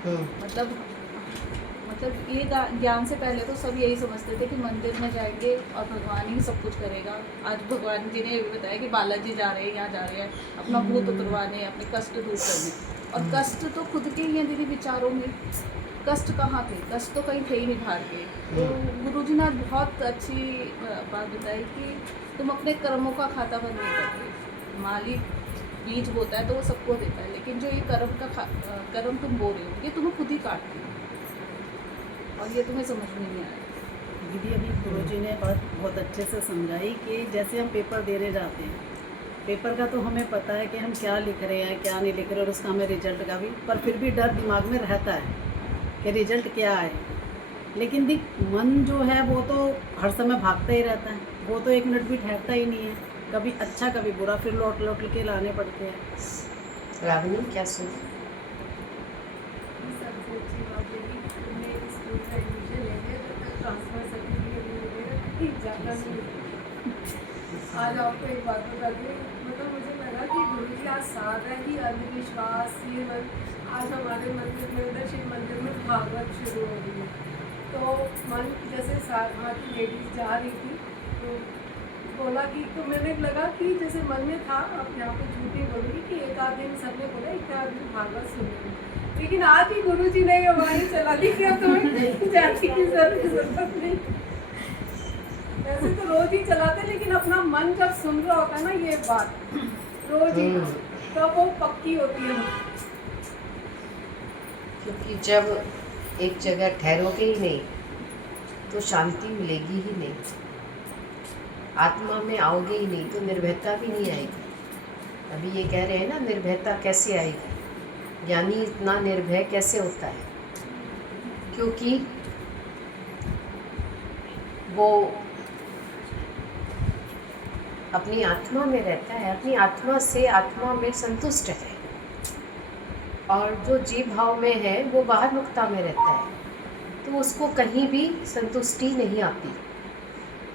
मतलब ये ज्ञान से पहले तो सब यही समझते थे कि मंदिर में जाएंगे और भगवान ही सब कुछ करेगा। आज भगवान जी ने ये भी बताया कि बालाजी जा रहे हैं, यहाँ जा रहे हैं अपना भूत उतरवाने, अपने कष्ट दूर करने। और कष्ट तो खुद के ही हैं दीदी विचारों में। कष्ट कहाँ थे? कष्ट तो कहीं थे ही नहीं बाहर के। तो गुरुजी ने आज बहुत अच्छी बात बताई कि तुम अपने कर्मों का खाता बंद नहीं करते। मालिक बीज बोता है तो वो सबको देता है, लेकिन जो ये कर्म तुम बो रहे हो ये तुम्हें खुद ही काटते हो, और ये तुम्हें समझ में नहीं आया। दीदी अभी गुरुजी ने बात बहुत अच्छे से समझाई कि जैसे हम पेपर देने जाते हैं, पेपर का तो हमें पता है कि हम क्या लिख रहे हैं क्या नहीं लिख रहे, और उसका हमें रिजल्ट का भी, पर फिर भी डर दिमाग में रहता है कि रिजल्ट क्या है। लेकिन देख मन जो है वो तो हर समय भागता ही रहता है, वो तो एक मिनट भी ठहरता ही नहीं है, कभी अच्छा कभी बुरा, फिर लौट लौट के लाने पड़ते हैं। रागिनी क्या सुन? आज आपको एक बात बता दूँ, मतलब मुझे लगा कि गुरुजी आज सारा ही अंधविश्वास ये आज हमारे मंदिर में, उधर शिव मंदिर में भागवत शुरू हो रही है। तो मन जैसे वहाँ की लेडीज जा रही थी तो बोला कि, तो मैंने लगा कि जैसे मन में था, अब यहाँ पे झूठ नहीं बोलूँगी कि एक आध दिन सबने बोला एक आध दिन भागवत सुनेंगे, लेकिन आज ही गुरुजी ने ये वहीं चला दी कि अब तुम्हें जाने की जरूरत नहीं। वैसे तो रोज ही चलाते, लेकिन अपना मन जब सुन रहा होता है ना ये बात रोज ही, तो वो पक्की होती है। क्योंकि जब एक जगह ठहरोगे ही नहीं तो शांति मिलेगी ही नहीं, आत्मा में आओगे ही नहीं तो निर्भयता भी नहीं आएगी। अभी ये कह रहे हैं ना निर्भयता कैसे आएगी, ज्ञानी इतना निर्भय कैसे होता है? क्योंकि वो अपनी आत्मा में रहता है, अपनी आत्मा से आत्मा में संतुष्ट है, और जो जीव भाव में है वो बाहर मुक्ता में रहता है, तो उसको कहीं भी संतुष्टि नहीं आती,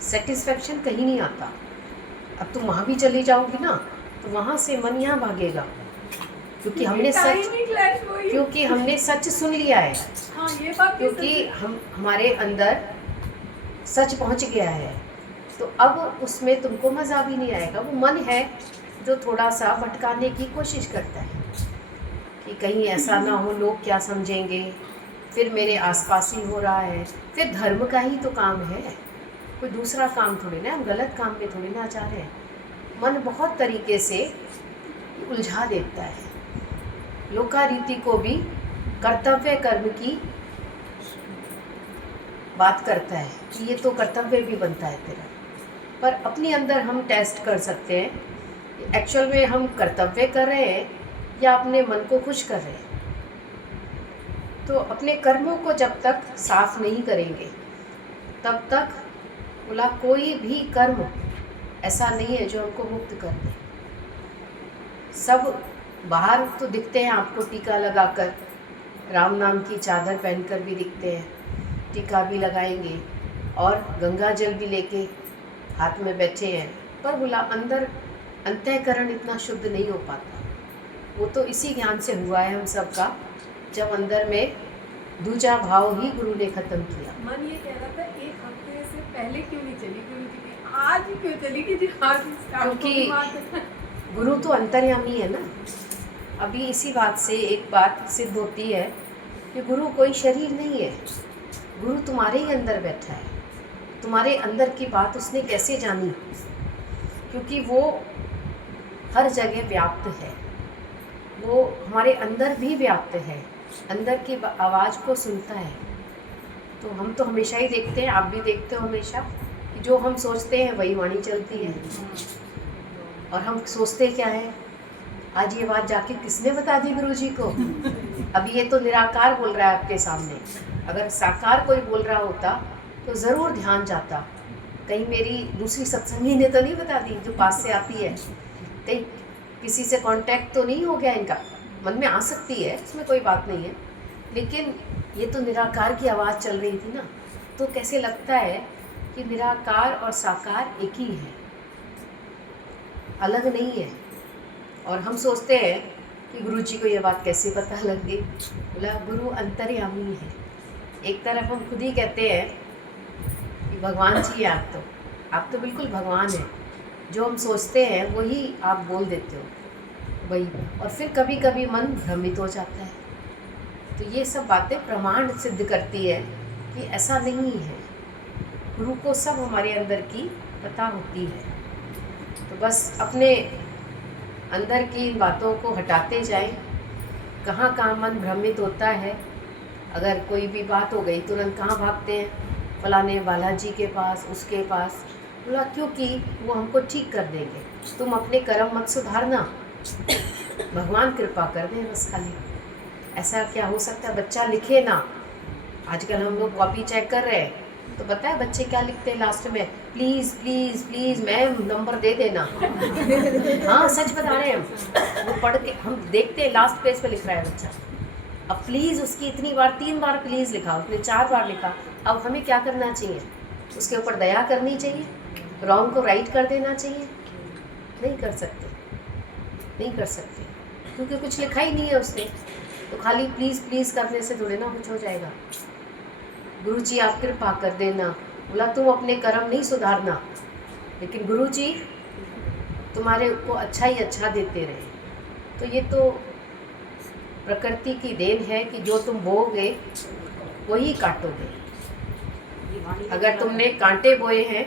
सेटिस्फेक्शन कहीं नहीं आता। अब तुम वहाँ भी चली जाओगी ना तो वहाँ से मन यहाँ भागेगा, क्योंकि हमने सच सुन लिया है। हाँ, ये बात क्योंकि हमारे अंदर सच पहुँच गया है, तो अब उसमें तुमको मज़ा भी नहीं आएगा। वो मन है जो थोड़ा सा भटकाने की कोशिश करता है कि कहीं ऐसा ना हो, लोग क्या समझेंगे, फिर मेरे आसपास ही हो रहा है, फिर धर्म का ही तो काम है, कोई दूसरा काम थोड़ी ना, हम गलत काम में थोड़ी ना जा रहे हैं। मन बहुत तरीके से उलझा देता है, लोकारीति को भी कर्तव्य कर्म की बात करता है कि ये तो कर्तव्य भी बनता है तेरा, पर अपने अंदर हम टेस्ट कर सकते हैं एक्चुअल में हम कर्तव्य कर रहे हैं या अपने मन को खुश कर रहे हैं। तो अपने कर्मों को जब तक साफ नहीं करेंगे तब तक बोला कोई भी कर्म ऐसा नहीं है जो हमको मुक्त कर दे। सब बाहर तो दिखते हैं आपको टीका लगाकर, राम नाम की चादर पहनकर भी दिखते हैं, टीका भी लगाएंगे और गंगा जल भी लेके हाथ में बैठे हैं, पर बोला अंदर अंतःकरण इतना शुद्ध नहीं हो पाता। वो तो इसी ज्ञान से हुआ है हम सबका, जब अंदर में दूजा भाव ही गुरु ने ख़त्म किया। मन ये कह रहा था एक हफ्ते से पहले क्यों नहीं चली गुरु जी की, आज ही क्यों चली कि जी आज क्योंकि गुरु तो अंतर्यामी है ना। अभी इसी बात से एक बात सिद्ध होती है कि गुरु कोई शरीर नहीं है, गुरु तुम्हारे ही अंदर बैठा है। तुम्हारे अंदर की बात उसने कैसे जानी? क्योंकि वो हर जगह व्याप्त है, वो हमारे अंदर भी व्याप्त है, अंदर की आवाज़ को सुनता है। तो हम तो हमेशा ही देखते हैं, आप भी देखते हो हमेशा, कि जो हम सोचते हैं वही वाणी चलती है। और हम सोचते क्या है, आज ये बात जाके किसने बता दी गुरुजी को? अभी ये तो निराकार बोल रहा है आपके सामने, अगर साकार कोई बोल रहा होता तो ज़रूर ध्यान जाता, कहीं मेरी दूसरी सत्संगी ने तो नहीं बता दी जो पास से आती है, कहीं किसी से कांटेक्ट तो नहीं हो गया इनका। मन में आ सकती है, इसमें कोई बात नहीं है, लेकिन ये तो निराकार की आवाज़ चल रही थी ना, तो कैसे लगता है कि निराकार और साकार एक ही है, अलग नहीं है। और हम सोचते हैं कि गुरुजी को ये बात कैसे पता लग गई। बोला गुरु अंतर्यामी है। एक तरफ हम खुद ही कहते हैं कि भगवान जी हैं आप तो बिल्कुल भगवान हैं, जो हम सोचते हैं वही आप बोल देते हो वही, और फिर कभी कभी मन भ्रमित हो जाता है। तो ये सब बातें प्रमाण सिद्ध करती है कि ऐसा नहीं है, गुरु को सब हमारे अंदर की पता होती है। तो बस अपने अंदर की इन बातों को हटाते जाएं। कहाँ कहाँ मन भ्रमित होता है, अगर कोई भी बात हो गई तुरंत कहाँ भागते हैं, फलाने बालाजी के पास, उसके पास। बोला क्योंकि वो हमको ठीक कर देंगे, तुम अपने कर्म मत सुधारना, भगवान कृपा कर दें बस खाली। ऐसा क्या हो सकता है, बच्चा लिखे ना। आजकल हम लोग कॉपी चेक कर रहे हैं तो पता है बच्चे क्या लिखते हैं लास्ट में, please please please ma'am number दे देना। हाँ सच बता रहे हैं हम, वो पढ़ के हम देखते हैं लास्ट पेज पे लिख रहा है बच्चा। अब प्लीज़ उसकी इतनी बार 3 बार प्लीज़ लिखा, उसने 4 बार लिखा। अब हमें क्या करना चाहिए, उसके ऊपर दया करनी चाहिए, रॉन्ग को राइट कर देना चाहिए? नहीं कर सकते, नहीं कर सकते, क्योंकि कुछ लिखा ही नहीं है उसने। तो खाली प्लीज़ प्लीज़ करने से थोड़े ना कुछ हो जाएगा। गुरु जी आप कृपा कर देना। बोला तुम अपने कर्म नहीं सुधारना, लेकिन गुरु जी तुम्हारे को अच्छा ही अच्छा देते रहे। तो ये तो प्रकृति की देन है कि जो तुम बोओगे वही काटोगे। अगर तुमने कांटे बोए हैं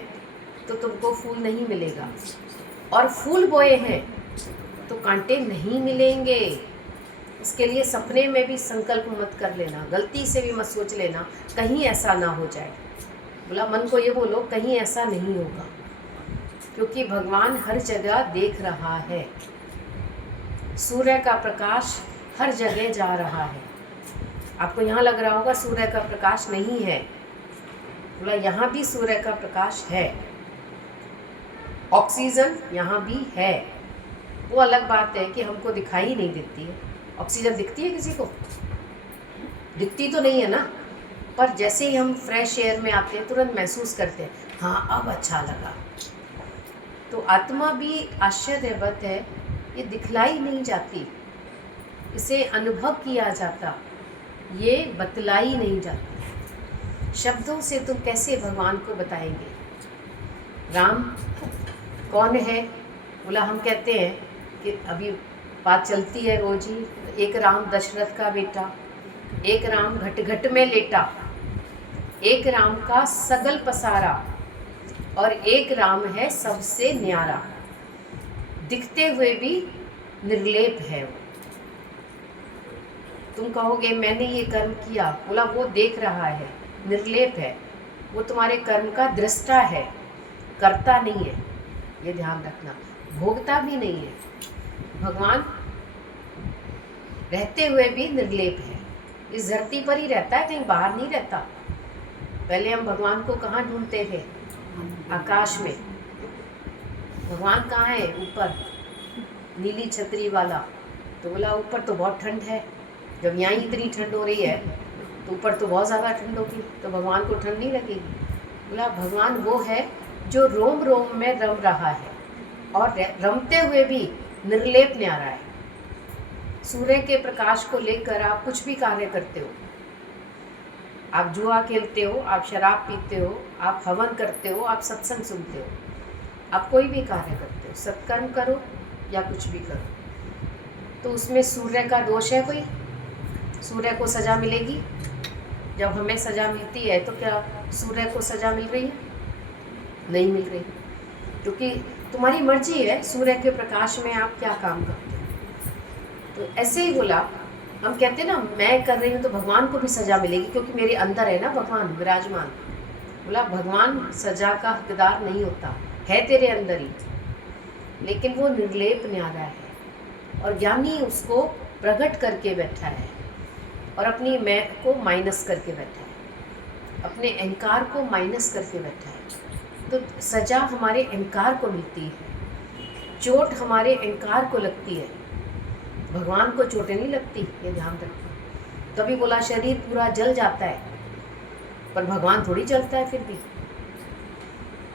तो तुमको फूल नहीं मिलेगा, और फूल बोए हैं तो कांटे नहीं मिलेंगे। इसके लिए सपने में भी संकल्प मत कर लेना, गलती से भी मत सोच लेना कहीं ऐसा ना हो जाए। बोला मन को ये बोलो कहीं ऐसा नहीं होगा, क्योंकि भगवान हर जगह देख रहा है। सूर्य का प्रकाश हर जगह जा रहा है। आपको यहाँ लग रहा होगा सूर्य का प्रकाश नहीं है, बोला यहाँ भी सूर्य का प्रकाश है, ऑक्सीजन यहाँ भी है। वो अलग बात है कि हमको दिखाई नहीं देती है। ऑक्सीजन दिखती है किसी को? दिखती तो नहीं है ना, पर जैसे ही हम फ्रेश एयर में आते हैं तुरंत महसूस करते हैं हाँ अब अच्छा लगा। तो आत्मा भी आश्चर्यवत है, ये दिखलाई नहीं जाती, इसे अनुभव किया जाता, ये बतलाई नहीं जाती। शब्दों से तुम कैसे भगवान को बताएंगे? राम कौन है? बोला हम कहते हैं कि अभी बात चलती है रोज ही, एक राम दशरथ का बेटा, एक राम घट घट में लेटा, एक राम का सगल पसारा, और एक राम है सबसे न्यारा। दिखते हुए भी निर्लेप है वो। तुम कहोगे मैंने ये कर्म किया, बोला वो देख रहा है, निर्लेप है, वो तुम्हारे कर्म का दृष्टा है, करता नहीं है, ये ध्यान रखना, भोगता भी नहीं है। भगवान रहते हुए भी निर्लेप है, इस धरती पर ही रहता है, कहीं बाहर नहीं रहता। पहले हम भगवान को कहाँ ढूंढते थे? आकाश में। भगवान कहाँ है? ऊपर, नीली छतरी वाला। तो बोला ऊपर तो बहुत ठंड है, जब यहाँ इतनी ठंड हो रही है तो ऊपर तो बहुत ज़्यादा ठंड होगी, तो भगवान को ठंड नहीं लगेगी। बोला भगवान वो है जो रोम रोम में रम रहा है, और रमते हुए भी निर्लेप न्यारा है। सूर्य के प्रकाश को लेकर आप कुछ भी कार्य करते हो, आप जुआ खेलते हो, आप शराब पीते हो, आप हवन करते हो, आप सत्संग सुनते हो, आप कोई भी कार्य करते हो, सत्कर्म करो या कुछ भी करो, तो उसमें सूर्य का दोष है कोई? सूर्य को सज़ा मिलेगी? जब हमें सज़ा मिलती है तो क्या सूर्य को सज़ा मिल रही है? नहीं मिल रही, क्योंकि तुम्हारी मर्जी है सूर्य के प्रकाश में आप क्या काम करते हो। तो ऐसे ही बोला, हम कहते हैं ना मैं कर रही हूँ तो भगवान को भी सज़ा मिलेगी, क्योंकि मेरे अंदर है ना भगवान विराजमान। बोला भगवान सज़ा का हकदार नहीं होता, है तेरे अंदर ही, लेकिन वो निर्लेप न्यारा है, और ज्ञानी उसको प्रकट करके बैठा है, और अपनी मैं को माइनस करके बैठा है, अपने अहंकार को माइनस करके बैठा है। तो सज़ा हमारे अहंकार को मिलती है, चोट हमारे अहंकार को लगती है, भगवान को चोटें नहीं लगती, ये ध्यान रखना। तभी बोला शरीर पूरा जल जाता है, पर भगवान थोड़ी जलता है। फिर भी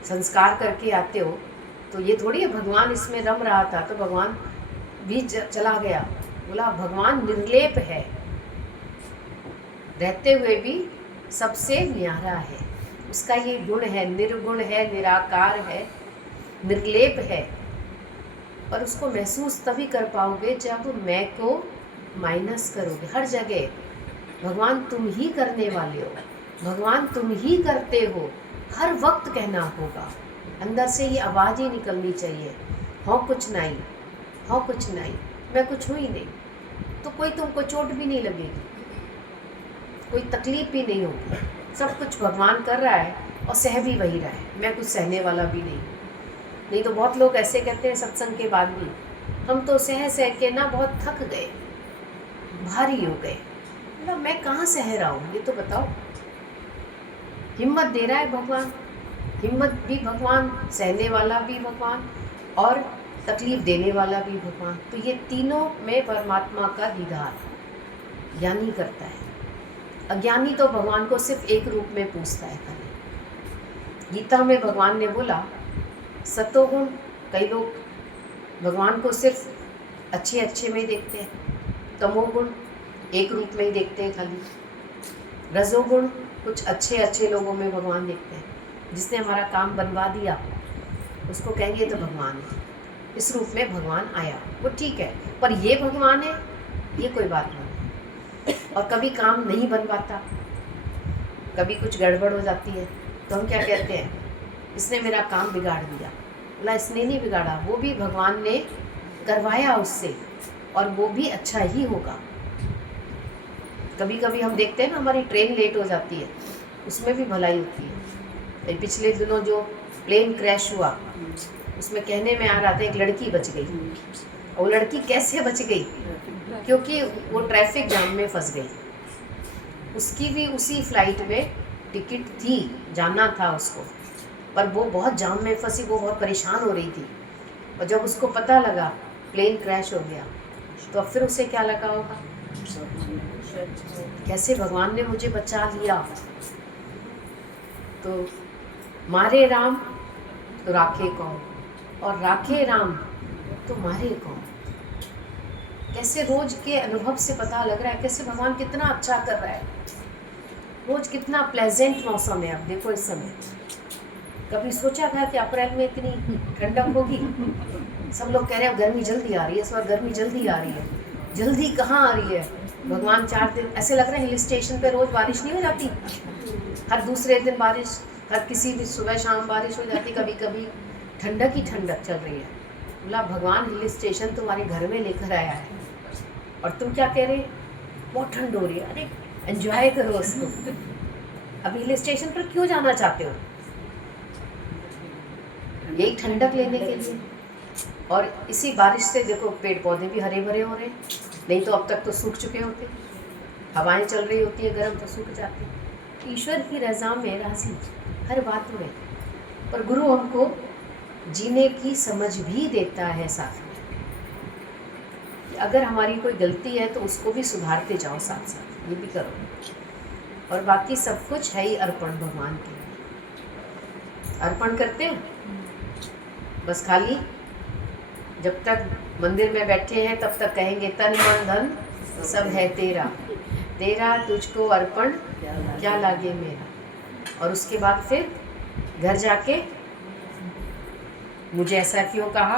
संस्कार करके आते हो तो ये थोड़ी है भगवान इसमें रम रहा था तो भगवान भी चला गया। बोला भगवान निर्लेप है, रहते हुए भी सबसे न्यारा है। उसका ये गुण है, निर्गुण है, निराकार है, निर्लेप है। और उसको महसूस तभी कर पाओगे जब मैं को माइनस करोगे। हर जगह भगवान तुम ही करने वाले हो, भगवान तुम ही करते हो, हर वक्त कहना होगा। अंदर से ये आवाज़ ही निकलनी चाहिए, हो कुछ नहीं, हो कुछ नहीं, मैं कुछ हुई नहीं, तो कोई तुमको चोट भी नहीं लगेगी, कोई तकलीफ भी नहीं होगी। सब कुछ भगवान कर रहा है और सह भी वही रहा है, मैं कुछ सहने वाला भी नहीं। तो बहुत लोग ऐसे कहते हैं सत्संग के बाद भी, हम तो सह सह के ना बहुत थक गए, भारी हो गए। मतलब मैं कहाँ सह रहा हूँ ये तो बताओ। हिम्मत दे रहा है भगवान, हिम्मत भी भगवान, सहने वाला भी भगवान और तकलीफ देने वाला भी भगवान। तो ये तीनों में परमात्मा का दीदार ज्ञानी करता है। अज्ञानी तो भगवान को सिर्फ एक रूप में पूछता है खाली। गीता में भगवान ने बोला सतोगुण, कई लोग भगवान को सिर्फ अच्छे अच्छे में ही देखते हैं, तमोगुण एक रूप में ही देखते हैं खाली, रजोगुण कुछ अच्छे अच्छे लोगों में भगवान देखते हैं। जिसने हमारा काम बनवा दिया उसको कहेंगे तो भगवान है, इस रूप में भगवान आया, वो ठीक है, पर ये भगवान है ये कोई बात नहीं। और कभी काम नहीं बन पाता, कभी कुछ गड़बड़ हो जाती है, तो हम क्या कहते हैं, इसने मेरा काम बिगाड़ दिया। बोला इसने नहीं बिगाड़ा, वो भी भगवान ने करवाया उससे, और वो भी अच्छा ही होगा। कभी कभी हम देखते हैं ना हमारी ट्रेन लेट हो जाती है, उसमें भी भलाई होती है। पिछले दिनों जो प्लेन क्रैश हुआ उसमें कहने में आ रहा था एक लड़की बच गई। और वो लड़की कैसे बच गई? क्योंकि वो ट्रैफिक जाम में फंस गई। उसकी भी उसी फ्लाइट में टिकट थी, जाना था उसको, पर वो बहुत जाम में फंसी, वो बहुत परेशान हो रही थी। और जब उसको पता लगा प्लेन क्रैश हो गया तो अब फिर उसे क्या लगा होगा, कैसे भगवान ने मुझे बचा लिया। तो मारे राम तो राखे कौन, और राखे राम तो मारे कौन। कैसे रोज के अनुभव से पता लग रहा है कैसे भगवान कितना अच्छा कर रहा है। रोज कितना प्लेजेंट मौसम है। अब देखो इस समय, कभी सोचा था कि अप्रैल में इतनी ठंडक होगी? सब लोग कह रहे हैं गर्मी जल्दी आ रही है, इस बार गर्मी जल्दी आ रही है। जल्दी कहाँ आ रही है? भगवान 4 दिन ऐसे लग रहा है हिल स्टेशन पे रोज बारिश नहीं हो जाती, हर दूसरे दिन बारिश, हर किसी भी सुबह शाम बारिश हो जाती, कभी कभी ठंडक ही ठंडक चल रही है। बोला भगवान हिल स्टेशन तुम्हारे घर में लेकर आया है और तुम क्या कह रहे, बहुत ठंड हो रही है। अरे एंजॉय करो उसको। अभी हिल स्टेशन पर क्यों जाना चाहते हो? यही ठंडक लेने के लिए। और इसी बारिश से देखो पेड़ पौधे भी हरे भरे हो रहे हैं, नहीं तो अब तक तो सूख चुके होते। हवाएं चल रही होती है गर्म तो सूख जाती। ईश्वर की रज़ा में राजी हर बात में। पर गुरु हमको जीने की समझ भी देता है साथ में, कि अगर हमारी कोई गलती है तो उसको भी सुधारते जाओ, साथ साथ ये भी करो। और बाकी सब कुछ है ही अर्पण भगवान के लिए। अर्पण करते हैं बस, खाली जब तक मंदिर में बैठे हैं तब तक कहेंगे तन मन धन सब है तेरा, तेरा तुझको अर्पण क्या लागे मेरा। और उसके बाद फिर घर जाके मुझे ऐसा क्यों कहा,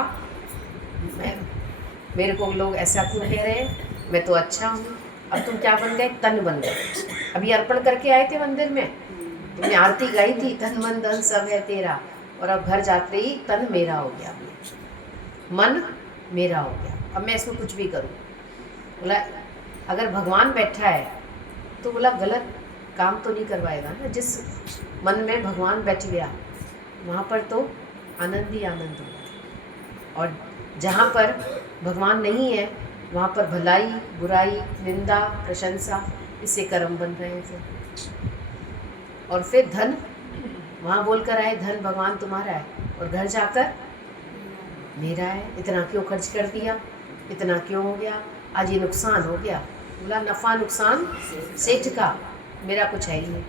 मेरे को लोग ऐसा क्यों कह रहे हैं, मैं तो अच्छा हूँ। अब तुम क्या बन गए? तन बन गए। अभी अर्पण करके आए थे मंदिर में, तुमने आरती गाई थी तन मन धन सब है तेरा, और अब घर जाते ही तन मेरा हो गया, मन मेरा हो गया। अब मैं इसमें कुछ भी करूँ। बोला अगर भगवान बैठा है तो बोला गलत काम तो नहीं करवाएगा ना। जिस मन में भगवान बैठ गया वहाँ पर तो आनंद ही आनंद होगा। और जहाँ पर भगवान नहीं है वहाँ पर भलाई बुराई निंदा प्रशंसा इससे कर्म बन रहे हैं फिर। और फिर धन वहाँ बोल कर आए धन भगवान तुम्हारा है, और घर जाकर मेरा है, इतना क्यों खर्च कर दिया, इतना क्यों हो गया, आज ये नुकसान हो गया। बोला नफ़ा नुकसान सेठ का, मेरा कुछ है ही नहीं।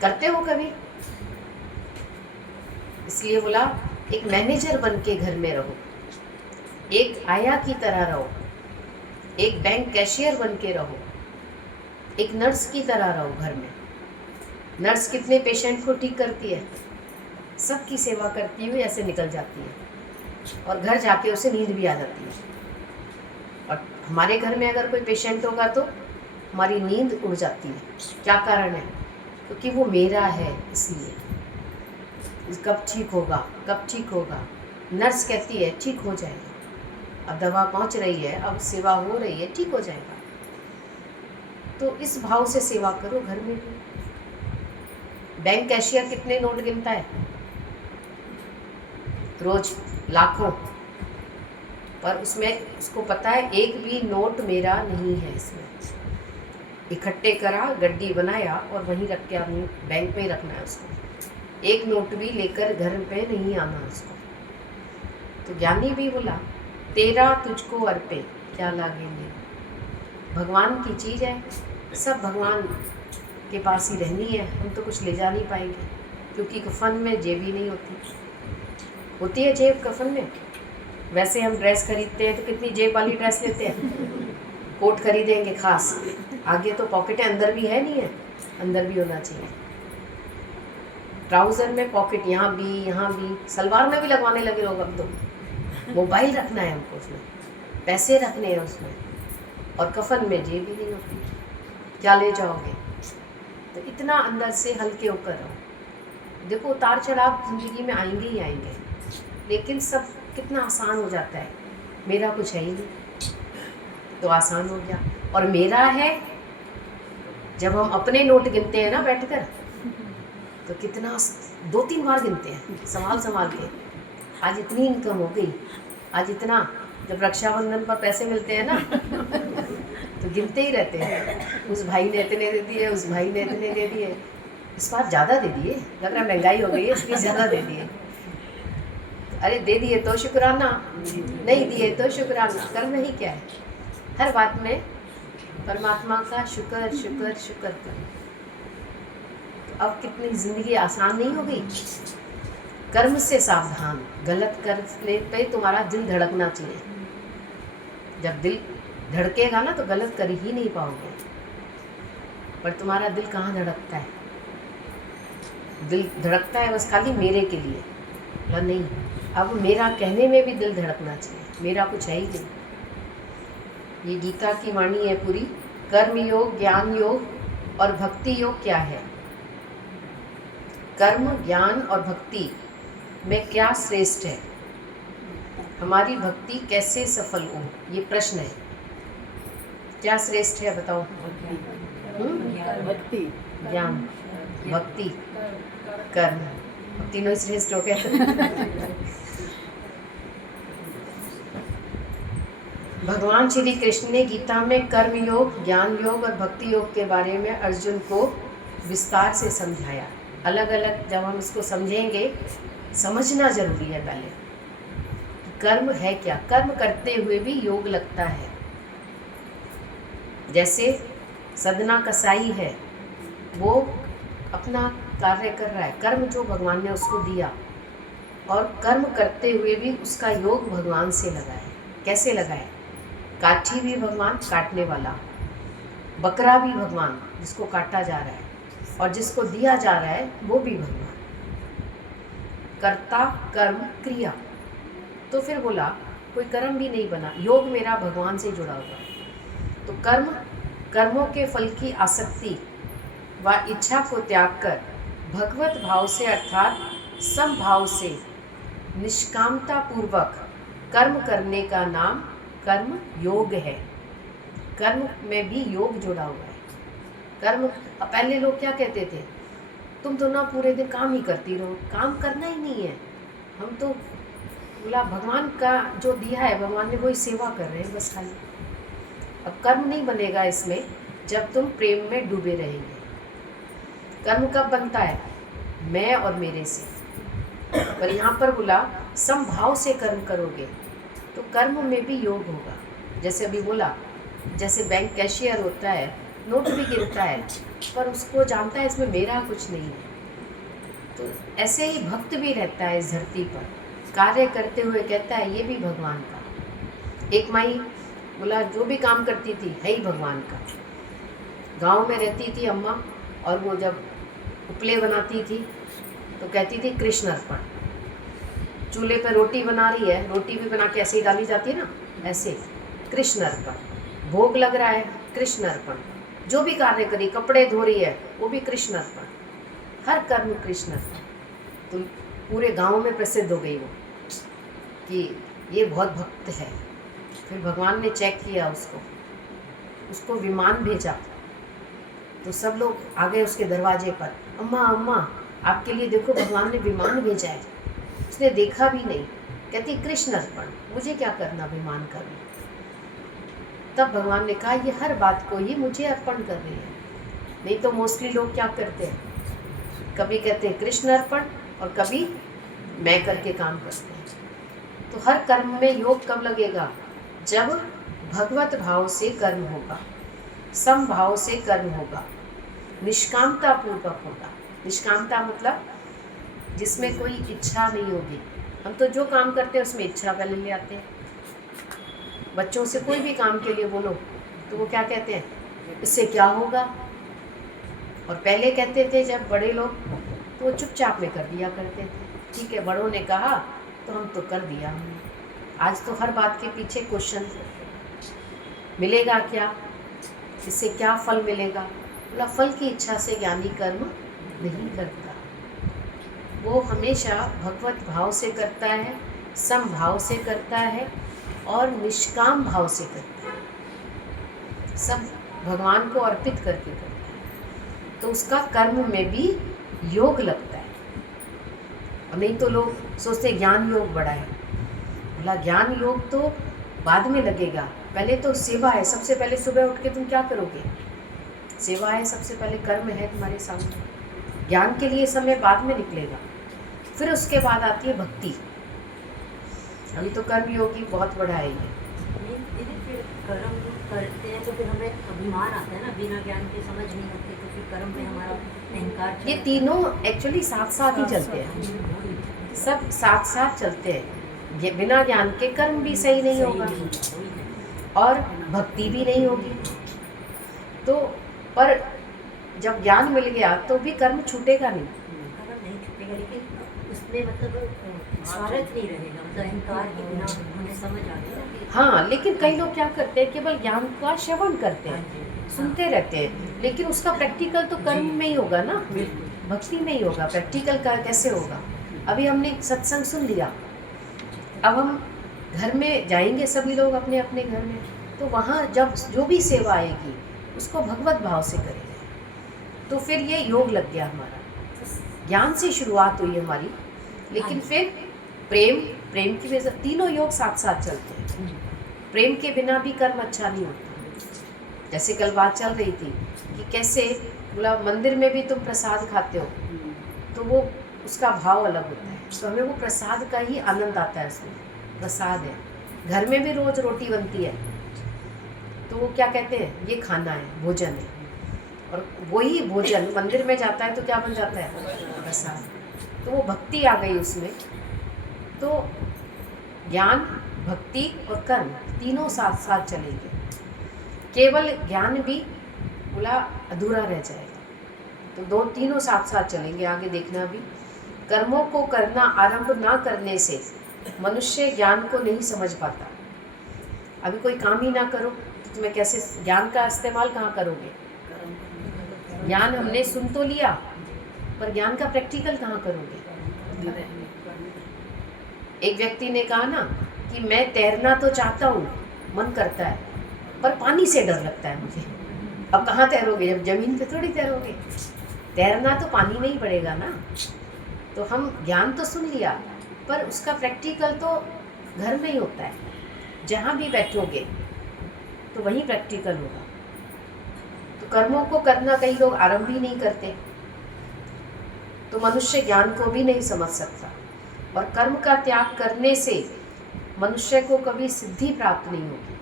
करते हो कभी? इसलिए बोला एक मैनेजर बन के घर में रहो, एक आया की तरह रहो, एक बैंक कैशियर बन के रहो, एक नर्स की तरह रहो घर में। नर्स कितने पेशेंट को ठीक करती है, सबकी सेवा करती हुई ऐसे निकल जाती है और घर जाके उसे नींद भी आ जाती है। और हमारे घर में अगर कोई पेशेंट होगा तो हमारी नींद उड़ जाती है। क्या कारण है? क्योंकि वो मेरा है, इसलिए। कब ठीक होगा, कब ठीक होगा। नर्स कहती है ठीक हो जाएगा, अब दवा पहुंच रही है, अब सेवा हो रही है, ठीक हो जाएगा। तो इस भाव से सेवा करो घर में भी। बैंक कैशियर कितने नोट गिनता है रोज? लाखों। पर उसमें उसको पता है एक भी नोट मेरा नहीं है। इसमें इकट्ठे करा, गड्डी बनाया और वहीं रख के अपनी बैंक में ही रखना है उसको। एक नोट भी लेकर घर पे नहीं आना उसको। तो ज्ञानी भी बोला तेरा तुझको अर्पे क्या लागे मेरे। भगवान की चीज़ है, सब भगवान के पास ही रहनी है। हम तो कुछ ले जा नहीं पाएंगे क्योंकि कफन में जेब ही नहीं होती है जेब कफन में। वैसे हम ड्रेस खरीदते हैं तो कितनी जेब वाली ड्रेस लेते हैं। कोट खरीदेंगे खास, आगे तो पॉकेटें अंदर भी है नहीं है, अंदर भी होना चाहिए। ट्राउज़र में पॉकेट यहाँ भी, सलवार में भी लगवाने लगे लोग अब तो। मोबाइल रखना है हमको उसमें, पैसे रखने हैं उसमें, और कफन में जेब ही नहीं होती। क्या ले जाओगे? तो इतना अंदर से हल्के होकर रहो। देखो उतार चढ़ाव ज़िंदगी में आएंगे ही आएंगे, लेकिन सब कितना आसान हो जाता है। मेरा कुछ है ही नहीं तो आसान हो गया। और मेरा है, जब हम अपने नोट गिनते हैं ना बैठकर, तो कितना 2-3 बार गिनते हैं संभाल के। आज इतनी इनकम हो गई, आज इतना। जब रक्षाबंधन पर पैसे मिलते हैं ना तो गिनते ही रहते हैं, उस भाई ने इतने दे दिए, उस भाई ने इतने दे दिए, इस बार ज़्यादा दे दिए, लग रहा है महंगाई हो गई है इसलिए ज़्यादा दे दिए। अरे दे दिए तो शुक्राना, नहीं दिए तो शुक्राना। करना ही क्या है? हर बात में परमात्मा का शुक्र शुक्र शुक्र करो। तो अब कितनी ज़िंदगी आसान नहीं हो गई। कर्म से सावधान, गलत करने पे तुम्हारा दिल धड़कना चाहिए। जब दिल धड़केगा ना तो गलत कर ही नहीं पाओगे। पर तुम्हारा दिल कहाँ धड़कता है? दिल धड़कता है बस खाली मेरे के लिए, या नहीं। अब मेरा कहने में भी दिल धड़कना चाहिए, मेरा कुछ है ही नहीं। ये गीता की वाणी है पूरी। कर्म योग, ज्ञान योग और भक्ति योग क्या है? कर्म, ज्ञान और भक्ति में क्या श्रेष्ठ है? हमारी भक्ति कैसे सफल हो, ये प्रश्न है। क्या श्रेष्ठ है बताओ? भक्ति, ज्ञान, भक्ति, कर्म, तीनों श्रेष्ठ हो गए। भगवान श्री कृष्ण ने गीता में कर्म योग, ज्ञान योग और भक्ति योग के बारे में अर्जुन को विस्तार से समझाया। अलग अलग जब हम इसको समझेंगे, समझना जरूरी है पहले। कर्म है क्या? कर्म करते हुए भी योग लगता है। जैसे सदना कसाई है, वो अपना कार्य कर रहा है, कर्म जो भगवान ने उसको दिया, और कर्म करते हुए भी उसका योग भगवान से लगा है। कैसे लगा है? काठी भी भगवान, काटने वाला, बकरा भी भगवान जिसको काटा जा रहा है, और जिसको दिया जा रहा है वो भी भगवान। कर्ता, कर्म, क्रिया। तो फिर बोला कोई कर्म भी नहीं बना, योग मेरा भगवान से जुड़ा हुआ है। तो कर्मों के फल की आसक्ति व इच्छा को त्याग कर भगवत भाव से अर्थात समभाव से निष्कामता पूर्वक कर्म करने का नाम कर्म योग है। कर्म में भी योग जुड़ा हुआ है। कर्म, पहले लोग क्या कहते थे? तुम तो ना पूरे दिन काम ही करती रहो। काम करना ही नहीं है। हम तो बोला भगवान का जो दिया है, भगवान ने वही सेवा कर रहे हैं बस खाली। अब कर्म नहीं बनेगा इसमें जब तुम प्रेम में डूबे रहेंगे। कर्म कब बनता है? मैं और मेरे से। पर यहाँ पर बोला समभाव से कर्म करोगे तो कर्म में भी योग होगा। जैसे अभी बोला, जैसे बैंक कैशियर होता है, नोट भी गिनता है, पर उसको जानता है इसमें मेरा कुछ नहीं है। तो ऐसे ही भक्त भी रहता है इस धरती पर, कार्य करते हुए कहता है ये भी भगवान का। एक माई बोला जो भी काम करती थी है ही भगवान का। गांव में रहती थी अम्मा, और वो जब उपले बनाती थी तो कहती थी कृष्ण अर्पण। चूल्हे पे रोटी बना रही है, रोटी भी बना के ऐसे ही डाली जाती है ना, ऐसे कृष्ण अर्पण। भोग लग रहा है, कृष्ण अर्पण। जो भी कार्य करी, कपड़े धो रही है, वो भी कृष्ण अर्पण। हर कर्म कृष्ण अर्पण। तो पूरे गांव में प्रसिद्ध हो गई वो कि ये बहुत भक्त है। फिर भगवान ने चेक किया उसको विमान भेजा। तो सब लोग आ गए उसके दरवाजे पर, अम्मा अम्मा आपके लिए देखो भगवान ने विमान भेजा है। उसने देखा भी नहीं, कहती कृष्ण अर्पण, मुझे क्या करना विमान का भी। तब भगवान ने कहा ये हर बात को ये मुझे अर्पण कर रही है। नहीं तो मोस्टली लोग क्या करते हैं, कभी कहते हैं कृष्ण अर्पण और कभी मैं करके काम करते हैं। तो हर कर्म में योग कब लगेगा, जब भगवत भाव से कर्म होगा, सम भाव से कर्म होगा, निष्कामता पूर्वक होगा। निष्कामता मतलब जिसमें कोई इच्छा नहीं होगी। हम तो जो काम करते हैं उसमें इच्छा पहले ले आते हैं। बच्चों से कोई भी काम के लिए बोलो तो वो क्या कहते हैं, इससे क्या होगा। और पहले कहते थे जब बड़े लोग, तो वो चुपचाप में कर दिया करते थे। ठीक है, बड़ों ने कहा तो हम तो कर दिया हमने। आज तो हर बात के पीछे क्वेश्चन, मिलेगा क्या, इससे क्या फल मिलेगा। बोला फल की इच्छा से ज्ञानी कर्म नहीं करता, वो हमेशा भगवत भाव से करता है, सम भाव से करता है और निष्काम भाव से करता है। सब भगवान को अर्पित करके करता है, तो उसका कर्म में भी योग लगता है। और नहीं तो लोग सोचते ज्ञान योग बड़ा है। बोला ज्ञान योग तो बाद में लगेगा, पहले तो सेवा है। सबसे पहले सुबह उठ के तुम क्या करोगे, सेवा है, सबसे पहले कर्म है तुम्हारे सामने। ज्ञान के लिए समय बाद में निकलेगा, फिर उसके बाद आती है भक्ति। अभी तो कर्म योगी बहुत बड़ा है ये। दीदी फिर कर्म करते हैं तो फिर हमें अभिमान आता है ना, बिना ज्ञान के समझ नहीं आते, तो फिर कर्म में हमारा अहंकार ये तीनों एक्चुअली साथ साथ ही चलते हैं, सब साथ साथ चलते हैं। ये बिना ज्ञान के कर्म भी सही नहीं होगा और भक्ति भी नहीं होगी। तो पर जब ज्ञान मिल गया तो भी कर्म छूटेगा नहीं। कर्म नहीं छूटेगा, लेकिन उसमें मतलब स्वार्थ नहीं रहेगा, मतलब अहंकार के बिना हमें समझ आ गई ना कि हाँ, लेकिन कई लोग क्या करते हैं, केवल ज्ञान का श्रवण करते हैं, सुनते रहते हैं, लेकिन उसका प्रैक्टिकल तो कर्म में ही होगा ना, भक्ति में ही होगा। प्रैक्टिकल का कैसे होगा। अभी हमने सत्संग सुन लिया, अब हम घर में जाएंगे सभी लोग अपने अपने घर में, तो वहाँ जब जो भी सेवा आएगी उसको भगवत भाव से करेंगे, तो फिर ये योग लग गया हमारा। ज्ञान से शुरुआत हुई हमारी, लेकिन फिर प्रेम की वजह, तीनों योग साथ साथ चलते हैं। प्रेम के बिना भी कर्म अच्छा नहीं होता। जैसे कल बात चल रही थी कि कैसे बोला मंदिर में भी तुम प्रसाद खाते हो, तो वो उसका भाव अलग होता है, तो हमें वो प्रसाद का ही आनंद आता है। उसमें प्रसाद है। घर में भी रोज रोटी बनती है, तो वो क्या कहते हैं, ये खाना है, भोजन है। और वही भोजन मंदिर में जाता है तो क्या बन जाता है, प्रसाद। तो वो भक्ति आ गई उसमें। तो ज्ञान, भक्ति और कर्म तीनों साथ साथ चलेंगे। केवल ज्ञान भी बोला अधूरा रह जाएगा, तो तीनों साथ साथ चलेंगे। आगे देखना भी, कर्मों को करना आरंभ ना करने से मनुष्य ज्ञान को नहीं समझ पाता। अभी कोई काम ही ना करो तो तुम्हें कैसे ज्ञान का इस्तेमाल कहाँ करोगे। ज्ञान हमने सुन तो लिया, पर ज्ञान का प्रैक्टिकल कहाँ करोगे। एक व्यक्ति ने कहा ना कि मैं तैरना तो चाहता हूँ, मन करता है, पर पानी से डर लगता है मुझे। अब कहाँ तैरोगे, जब जमीन पे थोड़ी तैरोगे। तैरना तो पानी में ही पड़ेगा ना। तो हम ज्ञान तो सुन लिया, पर उसका प्रैक्टिकल तो घर में ही होता है। जहाँ भी बैठोगे तो वहीं प्रैक्टिकल होगा। तो कर्मों को करना कई लोग आरंभ ही नहीं करते, तो मनुष्य ज्ञान को भी नहीं समझ सकता। और कर्म का त्याग करने से मनुष्य को कभी सिद्धि प्राप्त नहीं होगी।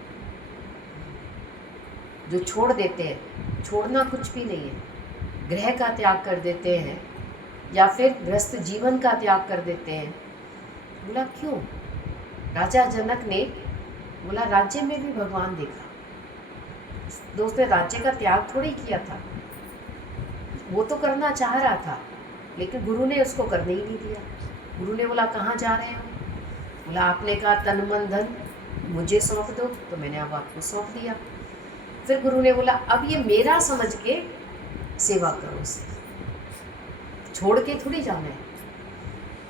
जो छोड़ देते हैं, छोड़ना कुछ भी नहीं है, गृह का त्याग कर देते हैं या फिर गृहस्थ जीवन का त्याग कर देते हैं। बोला क्यों। राजा जनक ने बोला राज्य में भी भगवान देखा, तो उसने राज्य का त्याग थोड़ी किया था, वो तो करना चाह रहा था, लेकिन गुरु ने उसको करने ही नहीं दिया। गुरु ने बोला कहाँ जा रहे हो? बोला आपने कहा तन मन धन मुझे सौंप दो, तो मैंने अब आपको सौंप दिया। फिर गुरु ने बोला अब ये मेरा समझ के सेवा करो, इसे छोड़ के थोड़ी जाना है,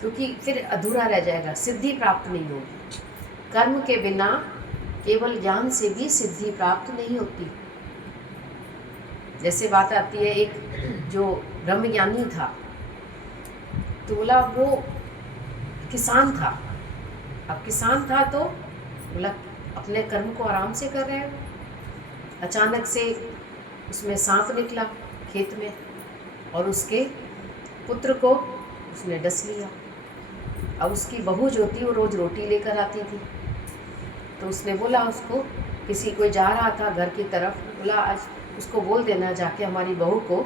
क्योंकि फिर अधूरा रह जाएगा, सिद्धि प्राप्त नहीं होगी। कर्म के बिना केवल ज्ञान से भी सिद्धि प्राप्त नहीं होती। जैसे बात आती है, एक जो ब्रह्मज्ञानी था, तो बोला वो किसान था। अब किसान था तो बोला अपने कर्म को आराम से कर रहे हो। अचानक से उसमें सांप निकला खेत में और उसके पुत्र को उसने डस लिया। अब उसकी बहू जो थी वो रोज़ रोटी लेकर आती थी, तो उसने बोला उसको, किसी कोई जा रहा था घर की तरफ, बोला आज उसको बोल देना जाके हमारी बहू को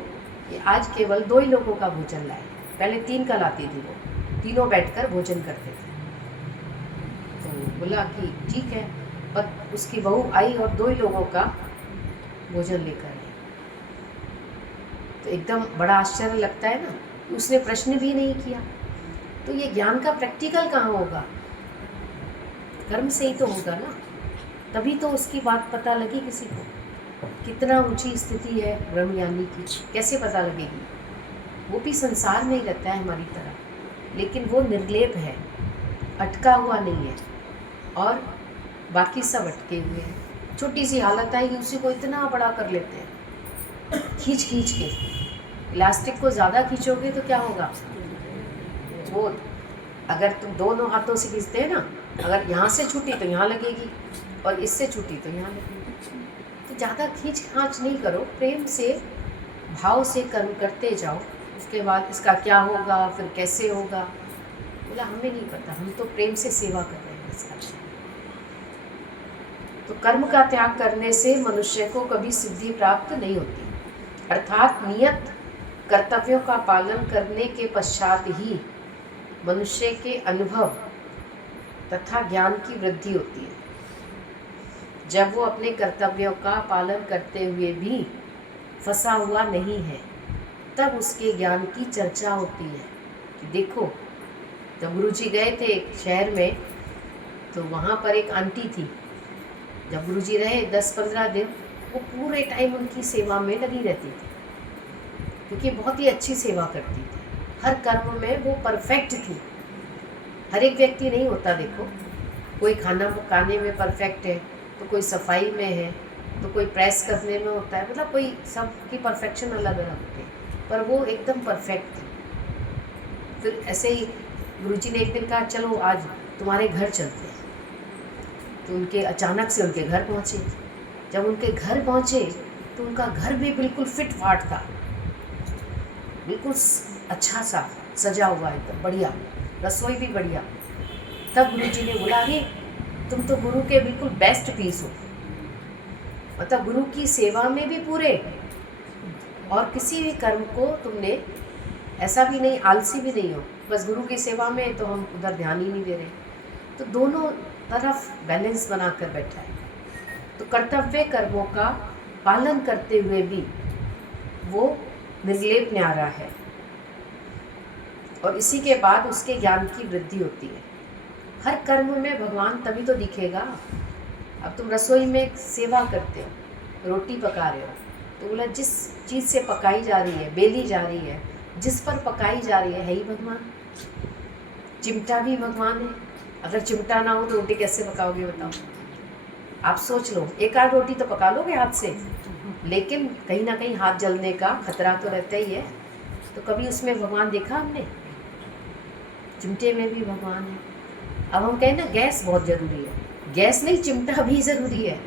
कि आज केवल 2 ही लोगों का भोजन लाए। पहले 3 का लाती थी, वो तीनों बैठकर भोजन करते थे। तो बोला कि ठीक है, पर उसकी बहू आई और 2 ही लोगों का भोजन लेकर आई। तो एकदम बड़ा आश्चर्य लगता है ना, उसने प्रश्न भी नहीं किया। तो ये ज्ञान का प्रैक्टिकल कहाँ होगा? कर्म से ही तो होगा ना, तभी तो उसकी बात पता लगी किसी को। कितना ऊंची स्थिति है ब्रह्मज्ञानी की, कैसे पता लगेगी? वो भी संसार में ही रहता है हमारी तरह, लेकिन वो निर्लेप है, अटका हुआ नहीं है, और बाकी सब अटके हुए हैं। छोटी सी हालत आएगी उसी को इतना बड़ा कर लेते हैं, खींच खींच के। इलास्टिक को ज़्यादा खींचोगे तो क्या होगा? वो अगर तुम दोनों हाथों से खींचते हैं ना, अगर यहाँ से छूटी तो यहाँ लगेगी और इससे छूटी तो यहाँ लगेगी। तो ज़्यादा खींच खांच नहीं करो, प्रेम से भाव से कर्म करते जाओ। उसके बाद इसका क्या होगा, फिर कैसे होगा, बोला हमें नहीं पता, हम तो प्रेम से सेवा कर रहे हैं इसका। तो कर्म का त्याग करने से मनुष्य को कभी सिद्धि प्राप्त नहीं होती, अर्थात नियत कर्तव्यों का पालन करने के पश्चात ही मनुष्य के अनुभव तथा ज्ञान की वृद्धि होती है। जब वो अपने कर्तव्यों का पालन करते हुए भी फंसा हुआ नहीं है, तब उसके ज्ञान की चर्चा होती है कि देखो, जब गुरुजी गए थे एक शहर में, तो वहाँ पर एक आंटी थी। जब गुरुजी रहे 10-15 दिन, वो पूरे टाइम उनकी सेवा में लगी रहती थी, क्योंकि बहुत ही अच्छी सेवा करती थी। हर कर्म में वो परफेक्ट थी। हर एक व्यक्ति नहीं होता, देखो, कोई खाना पकाने में परफेक्ट है, तो कोई सफाई में है, तो कोई प्रेस करने में होता है, मतलब कोई सबकी परफेक्शन अलग अलग होती है, पर वो एकदम परफेक्ट थी। फिर ऐसे ही गुरुजी ने एक दिन कहा चलो आज तुम्हारे घर चलते हैं। तो उनके अचानक से उनके घर पहुँचे। जब उनके घर पहुँचे तो उनका घर भी बिल्कुल फिट फाट था, बिल्कुल अच्छा सा सजा हुआ एकदम बढ़िया, रसोई भी बढ़िया। तब गुरुजी ने बोला अरे तुम तो गुरु के बिल्कुल बेस्ट पीस हो, मतलब गुरु की सेवा में भी पूरे, और किसी भी कर्म को तुमने ऐसा भी नहीं, आलसी भी नहीं हो, बस गुरु की सेवा में तो हम उधर ध्यान ही नहीं दे रहे। तो दोनों तरफ बैलेंस बनाकर बैठा है। तो कर्तव्य कर्मों का पालन करते हुए भी वो निर्लेप न्यारा है, और इसी के बाद उसके ज्ञान की वृद्धि होती है। हर कर्म में भगवान तभी तो दिखेगा। अब तुम रसोई में सेवा करते हो, रोटी पका रहे हो, तो बोला जिस चीज़ से पकाई जा रही है, बेली जा रही है, जिस पर पकाई जा रही है ही भगवान। चिमटा भी भगवान है। अगर चिमटा ना हो तो रोटी कैसे पकाओगे बताओ? आप सोच लो, एक आध रोटी तो पका लोगे हाथ से, लेकिन कहीं ना कहीं हाथ जलने का खतरा तो रहता ही है। तो कभी उसमें भगवान देखा हमने? चिमटे में भी भगवान है। अब हम कहें ना गैस बहुत ज़रूरी है, गैस नहीं, चिमटा भी ज़रूरी है,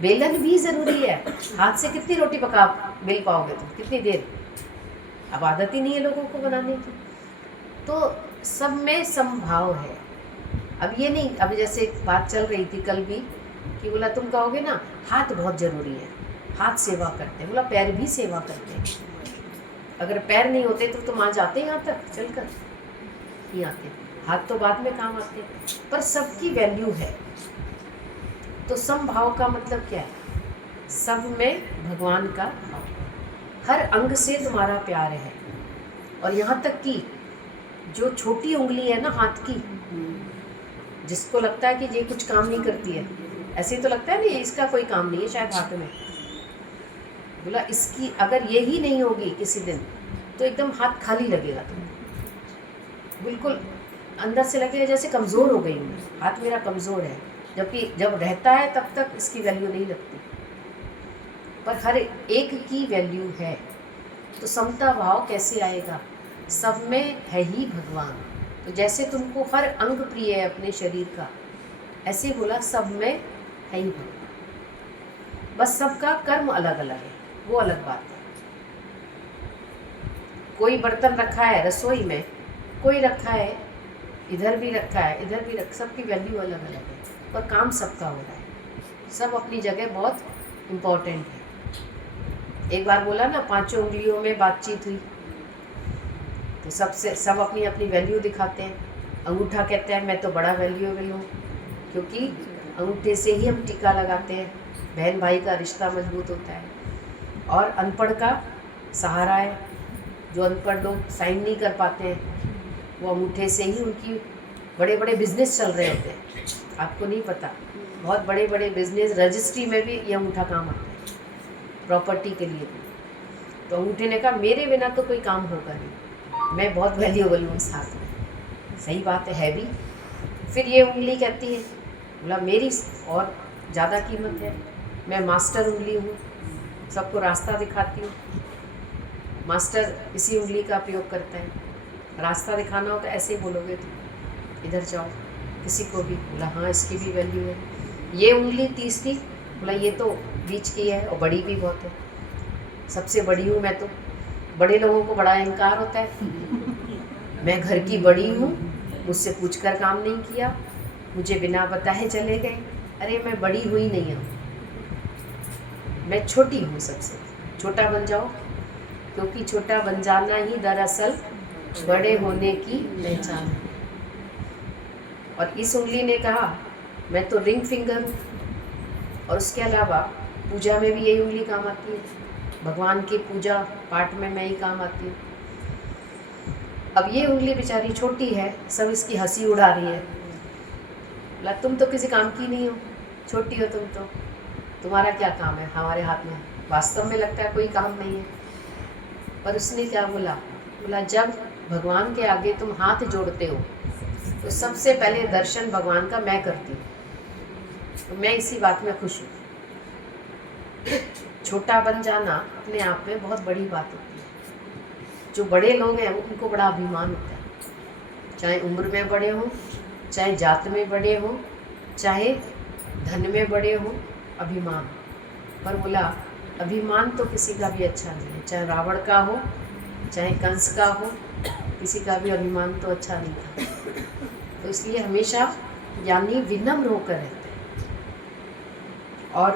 बेलन भी ज़रूरी है। हाथ से कितनी रोटी पका बेल पाओगे तुम, कितनी देर? अब आदत ही नहीं है लोगों को बनाने की। तो सब में समभाव है। अब ये नहीं, अब जैसे बात चल रही थी कल भी कि बोला तुम कहोगे ना हाथ बहुत ज़रूरी है, हाथ सेवा करते हैं, बोला पैर भी सेवा करते हैं। अगर पैर नहीं होते तो तुम आ जाते यहाँ तक चलकर नहीं आते, हाथ तो बाद में काम आते, पर सबकी वैल्यू है। तो समभाव का मतलब क्या है? सब में भगवान का भाव, हर अंग से तुम्हारा प्यार है। और यहाँ तक कि जो छोटी उंगली है ना हाथ की, जिसको लगता है कि ये कुछ काम नहीं करती है, ऐसे ही तो लगता है ना ये इसका कोई काम नहीं है शायद हाथ में, बोला इसकी अगर ये ही नहीं होगी किसी दिन तो एकदम हाथ खाली लगेगा तुमको, बिल्कुल अंदर से लगेगा जैसे कमज़ोर हो गई हूँ, हाथ मेरा कमज़ोर है। जबकि जब रहता है तब तक इसकी वैल्यू नहीं लगती, पर हर एक की वैल्यू है। तो समता भाव कैसे आएगा? सब में है ही भगवान। तो जैसे तुमको हर अंग प्रिय है अपने शरीर का, ऐसे बोला सब में है ही भगवान, बस सबका कर्म अलग अलग है, वो अलग बात है। कोई बर्तन रखा है रसोई में, कोई रखा है इधर भी रखा है इधर भी सबकी वैल्यू अलग अलग है, पर काम सबका हो रहा है, सब अपनी जगह बहुत इम्पोर्टेंट है। एक बार बोला ना 5 उंगलियों में बातचीत हुई, तो सब अपनी अपनी वैल्यू दिखाते हैं। अंगूठा कहता है मैं तो बड़ा वैल्यूएबल हूँ, क्योंकि अंगूठे से ही हम टीका लगाते हैं, बहन भाई का रिश्ता मजबूत होता है। और अनपढ़ का सहारा है, जो अनपढ़ लोग साइन नहीं कर पाते हैं, वो अंगूठे से ही उनकी बड़े बड़े बिजनेस चल रहे होते हैं, आपको नहीं पता, बहुत बड़े बड़े बिजनेस रजिस्ट्री में भी ये अंगूठा काम आता है, प्रॉपर्टी के लिए भी। तो अंगूठे ने कहा मेरे बिना तो कोई काम होगा नहीं, मैं बहुत वैल्यूएबल हूँ इस हाथ में। सही बात है भी। फिर ये उंगली कहती है, बोला मेरी और ज़्यादा कीमत है, मैं मास्टर उंगली हूँ, सबको रास्ता दिखाती हूँ। मास्टर इसी उंगली का प्रयोग करता है, रास्ता दिखाना हो तो ऐसे ही बोलोगे तो इधर जाओ किसी को भी। बोला हाँ इसकी भी वैल्यू है। ये उंगली तीसरी, बोला ये तो बीच की है और बड़ी भी बहुत है, सबसे बड़ी हूँ मैं तो। बड़े लोगों को बड़ा अहंकार होता है, मैं घर की बड़ी हूँ, मुझसे पूछकर काम नहीं किया, मुझे बिना बताए चले गए। अरे मैं बड़ी हुई नहीं हूँ, मैं छोटी हूँ, सबसे छोटा बन जाओ, क्योंकि छोटा बन जाना ही दरअसल बड़े होने की पहचान है। और इस उंगली ने कहा मैं तो रिंग फिंगर हूँ, और उसके अलावा पूजा में भी यही उंगली काम आती है, भगवान की पूजा पाठ में मैं ही काम आती हूँ। अब ये उंगली बेचारी छोटी है, सब इसकी हंसी उड़ा रही है, बोला तुम तो किसी काम की नहीं हो, छोटी हो तुम तो, तुम्हारा क्या काम है हमारे हाथ में। वास्तव में लगता है कोई काम नहीं है, पर उसने क्या बोला, बोला जब भगवान के आगे तुम हाथ जोड़ते हो तो सबसे पहले दर्शन भगवान का मैं करती हूँ, तो मैं इसी बात में खुश हूँ। छोटा बन जाना अपने आप में बहुत बड़ी बात होती है। जो बड़े लोग हैं उनको बड़ा अभिमान होता है, चाहे उम्र में बड़े हों, चाहे जात में बड़े हों, चाहे धन में बड़े हों, अभिमान। पर बोला अभिमान तो किसी का भी अच्छा नहीं है, चाहे रावण का हो चाहे कंस का हो, किसी का भी अभिमान तो अच्छा नहीं था। तो इसलिए हमेशा ज्ञानी विनम्र होकर रहते हैं, और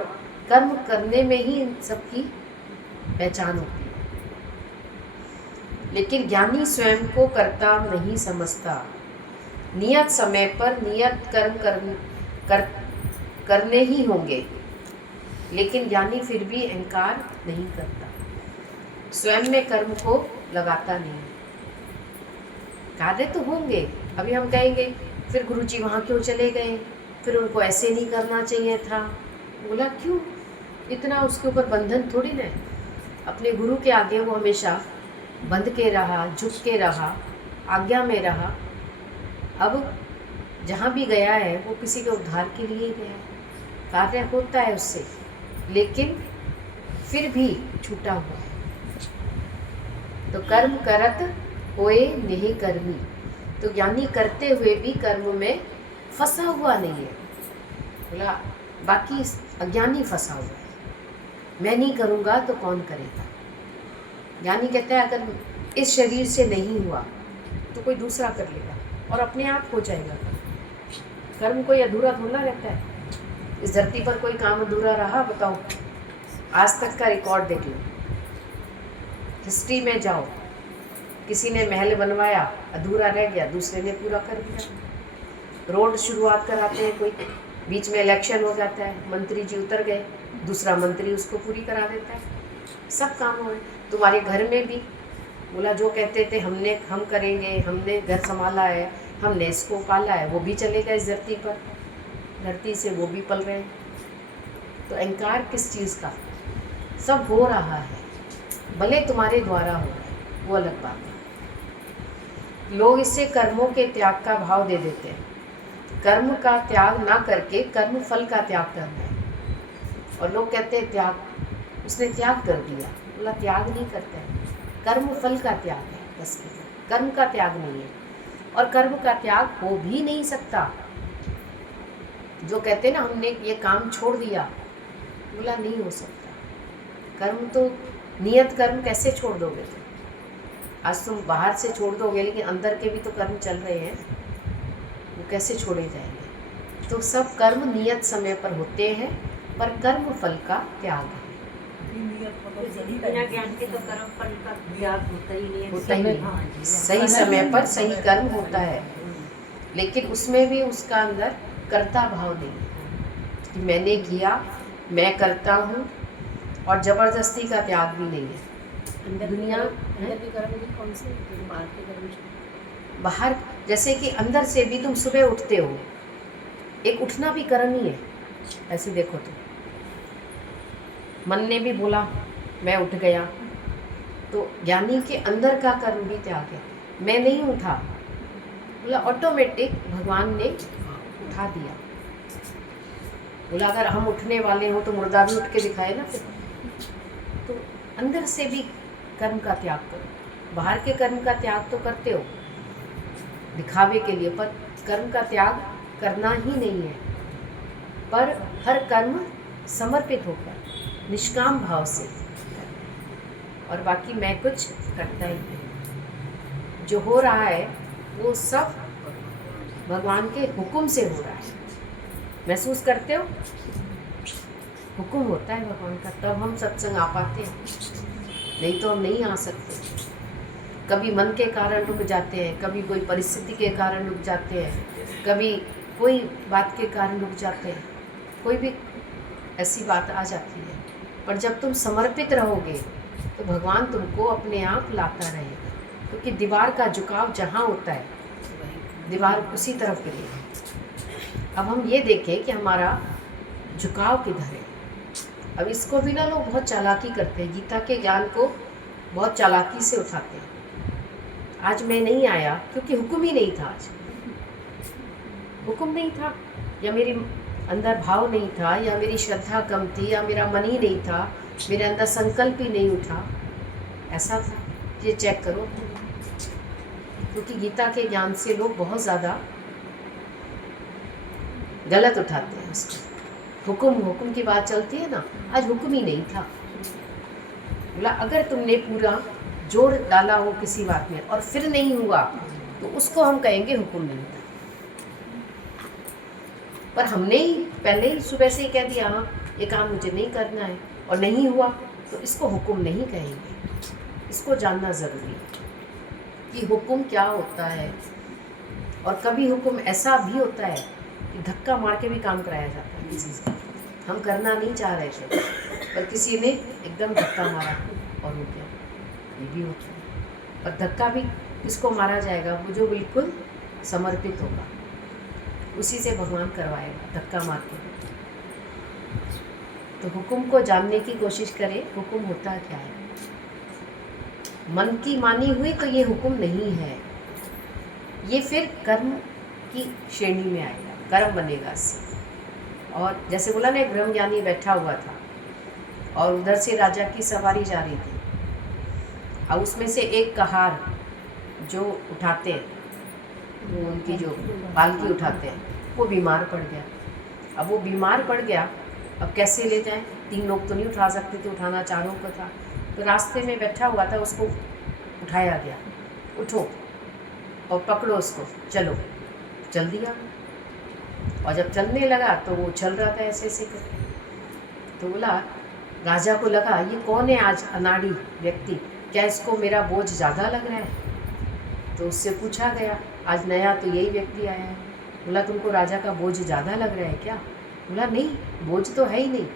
कर्म करने में ही इन सबकी पहचान होती है। लेकिन ज्ञानी स्वयं को कर्ता नहीं समझता, नियत समय पर नियत कर्म करने ही होंगे, लेकिन ज्ञानी फिर भी अहंकार नहीं करता, स्वयं में कर्म को लगाता नहीं। कार्य तो होंगे, अभी हम कहेंगे फिर गुरुजी वहाँ क्यों चले गए, फिर उनको ऐसे नहीं करना चाहिए था। बोला क्यों, इतना उसके ऊपर बंधन थोड़ी ना है। अपने गुरु के आगे वो हमेशा बंध के रहा, झुक के रहा, आज्ञा में रहा। अब जहाँ भी गया है वो किसी के उद्धार के लिए गया, कार्य होता है उससे, लेकिन फिर भी छूटा हुआ है। तो कर्म करत होए नहीं कर्मी, तो ज्ञानी करते हुए भी कर्म में फंसा हुआ नहीं है। बोला बाकी अज्ञानी फंसा हुआ है, मैं नहीं करूँगा तो कौन करेगा। ज्ञानी कहता है अगर इस शरीर से नहीं हुआ तो कोई दूसरा कर लेगा और अपने आप हो जाएगा। कर्म कोई अधूरा थोड़ा रहता है। इस धरती पर कोई काम अधूरा रहा बताओ, आज तक का रिकॉर्ड देख लो, हिस्ट्री में जाओ, किसी ने महल बनवाया अधूरा रह गया, दूसरे ने पूरा कर दिया। रोड शुरुआत कराते हैं, कोई बीच में इलेक्शन हो जाता है, मंत्री जी उतर गए, दूसरा मंत्री उसको पूरी करा देता है, सब काम हो रहे। तुम्हारे घर में भी बोला जो कहते थे हम करेंगे, हमने घर संभाला है, हमने इसको पाला है, वो भी चले गए इस धरती पर, धरती से वो भी पल रहे हैं। तो अहंकार किस चीज़ का? सब हो रहा है, भले तुम्हारे द्वारा हो रहा है, वो अलग बात है। लोग इससे कर्मों के त्याग का भाव दे देते हैं। कर्म का त्याग ना करके कर्म फल का त्याग करना है। और लोग कहते हैं त्याग, उसने त्याग कर दिया। बोला त्याग नहीं करते हैं, कर्म फल का त्याग है बस, कर्म का त्याग नहीं है। और कर्म का त्याग हो भी नहीं सकता। जो कहते हैं ना हमने ये काम छोड़ दिया, बोला नहीं हो सकता। कर्म तो नियत कर्म कैसे छोड़ दोगे तुम? आज तुम बाहर से छोड़ दोगे, लेकिन अंदर के भी तो कर्म चल रहे हैं, वो कैसे छोड़े जाएंगे? तो सब कर्म नियत समय पर होते हैं, पर कर्म फल का त्याग है। बिना ज्ञान के तो कर्म फल का त्याग होता ही नहीं है। होता ही नहीं। हाँ जी, सही समय पर सही कर्म होता है, लेकिन उसमें भी उसका अंदर कर्ता भाव नहीं है कि मैंने किया, मैं करता हूँ, और ज़बरदस्ती का त्याग भी नहीं है। दुनिया अंदर के कर्म भी कौन से, बाहर के कर्म? बाहर जैसे कि अंदर से भी तुम सुबह उठते हो, एक उठना भी कर्म ही है। ऐसे देखो तो मन ने भी बोला मैं उठ गया, तो ज्ञानी के अंदर का कर्म भी त्याग है। मैं नहीं उठा, बोला ऑटोमेटिक भगवान ने उठा दिया। बोला अगर हम उठने वाले हो तो मुर्दा भी उठ के दिखाए ना फिर। तो अंदर से भी कर्म का त्याग करो। बाहर के कर्म का त्याग तो करते हो दिखावे के लिए, पर कर्म का त्याग करना ही नहीं है। पर हर कर्म समर्पित होकर निष्काम भाव से, और बाकी मैं कुछ करता ही नहीं। जो हो रहा है वो सब भगवान के हुक्म से हो रहा है। महसूस करते हो? हुक्म होता है भगवान का, तब हम सत्संग आ पाते हैं, नहीं तो हम नहीं आ सकते। कभी मन के कारण रुक जाते हैं, कभी कोई परिस्थिति के कारण रुक जाते हैं, कभी कोई बात के कारण रुक जाते हैं, कोई भी ऐसी बात आ जाती है। पर जब तुम समर्पित रहोगे तो भगवान तुमको अपने आप लाता रहेगा, क्योंकि दीवार का झुकाव जहाँ होता है दीवार उसी तरफ गिरेगी। अब हम ये देखें कि हमारा झुकाव किधर है। अब इसको भी ना लोग बहुत चालाकी करते हैं, गीता के ज्ञान को बहुत चालाकी से उठाते हैं। आज मैं नहीं आया क्योंकि हुक्म ही नहीं था, आज हुक्म नहीं था, या मेरे अंदर भाव नहीं था, या मेरी श्रद्धा कम थी, या मेरा मन ही नहीं था, मेरे अंदर संकल्प ही नहीं उठा, ऐसा था। ये चेक करो, क्योंकि गीता के ज्ञान से लोग बहुत ज़्यादा गलत उठाते हैं उसको। हुक्म की बात चलती है ना, आज हुक्म ही नहीं था। बोला अगर तुमने पूरा जोर डाला हो किसी बात में और फिर नहीं हुआ तो उसको हम कहेंगे हुक्म नहीं था। पर हमने ही पहले ही सुबह से ही कह दिया हाँ ये काम मुझे नहीं करना है और नहीं हुआ, तो इसको हुक्म नहीं कहेंगे। इसको जानना ज़रूरी है कि हुक्म क्या होता है। और कभी हुक्म ऐसा भी होता है कि धक्का मार के भी काम कराया जाता है किसी से। हम करना नहीं चाह रहे थे पर किसी ने एकदम धक्का मारा और हो गया, ये भी होता है। और धक्का भी किसको मारा जाएगा? वो जो बिल्कुल समर्पित होगा, उसी से भगवान करवाएगा धक्का मार के। तो हुक्म को जानने की कोशिश करें, हुक्म होता क्या है। मन की मानी हुई तो ये हुक्म नहीं है, ये फिर कर्म की श्रेणी में आएगा, कर्म बनेगा इससे। और जैसे बोला ना, एक ब्रह्मज्ञानी बैठा हुआ था और उधर से राजा की सवारी जा रही थी, और उसमें से एक कहार जो उठाते हैं, वो उनकी जो पालकी उठाते हैं, वो बीमार पड़ गया। अब वो बीमार पड़ गया, अब कैसे ले जाएं? 3 लोग तो नहीं उठा सकते थे, उठाना चारों को था। तो रास्ते में बैठा हुआ था, उसको उठाया गया, उठो और पकड़ो उसको, चलो। चल दिया, और जब चलने लगा तो वो चल रहा था ऐसे ऐसे करके। तो बोला, राजा को लगा ये कौन है आज अनाड़ी व्यक्ति, क्या इसको मेरा बोझ ज़्यादा लग रहा है? तो उससे पूछा गया, आज नया तो यही व्यक्ति आया है। बोला तुमको राजा का बोझ ज़्यादा लग रहा है क्या? बोला नहीं, बोझ तो है ही नहीं।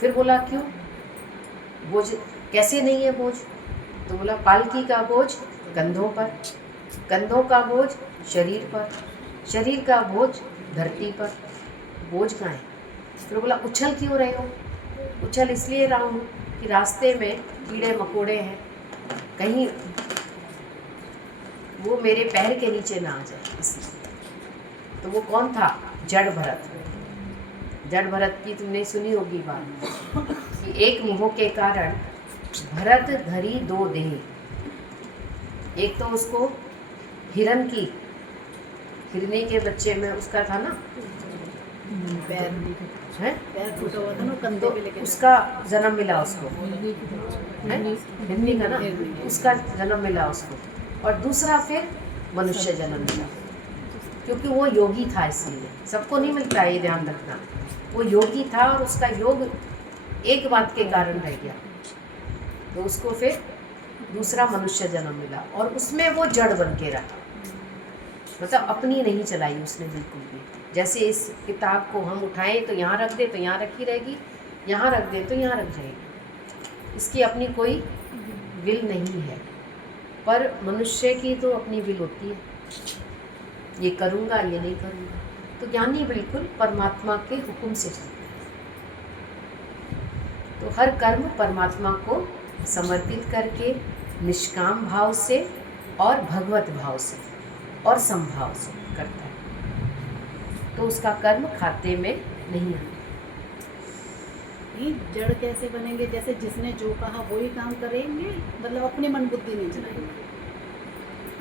फिर बोला क्यों, बोझ कैसे नहीं है बोझ? तो बोला पालकी का बोझ कंधों पर, कंधों का बोझ शरीर पर, शरीर का बोझ धरती पर, बोझ कहाँ है? फिर बोला उछल क्यों रहे हो? उछल इसलिए रहा हूँ कि रास्ते में कीड़े मकोड़े हैं, कहीं वो मेरे पैर के नीचे ना आ जाए इसलिए। तो वो कौन था? जड़ भरत। जड़ भरत की तुमने सुनी होगी बात कि एक मोह के कारण भरत धरी दो देह। एक तो उसको हिरन की, हिरनी के बच्चे में उसका था ना पैर है, पैर टूटा हुआ था ना, कंधे तो पे लेके उसका जन्म मिला उसको है, हिरनी का ना, उसका जन्म मिला उसको। और दूसरा फिर मनुष्य जन्म मिला, क्योंकि वो योगी था, इसलिए सबको नहीं मिलता है, ये ध्यान रखना। वो योगी था और उसका योग एक बात के कारण रह गया, तो उसको फिर दूसरा मनुष्य जन्म मिला और उसमें वो जड़ बन के रहा, मतलब अपनी नहीं चलाई उसने बिल्कुल भी। जैसे इस किताब को हम उठाएं तो यहाँ रख दे तो यहाँ रखी रहेगी, यहाँ रख दे तो यहाँ रख जाएगी, इसकी अपनी कोई विल नहीं है। पर मनुष्य की तो अपनी विल होती है, ये करूँगा ये नहीं करूँगा। तो ज्ञानी बिल्कुल परमात्मा के हुक्म से चलता है, तो हर कर्म परमात्मा को समर्पित करके निष्काम भाव से और भगवत भाव से और समभाव से करता है, तो उसका कर्म खाते में नहीं आता। ये जड़ कैसे बनेंगे? जैसे जिसने जो कहा वही काम करेंगे, मतलब अपनी मन बुद्धि नहीं चलाएंगे।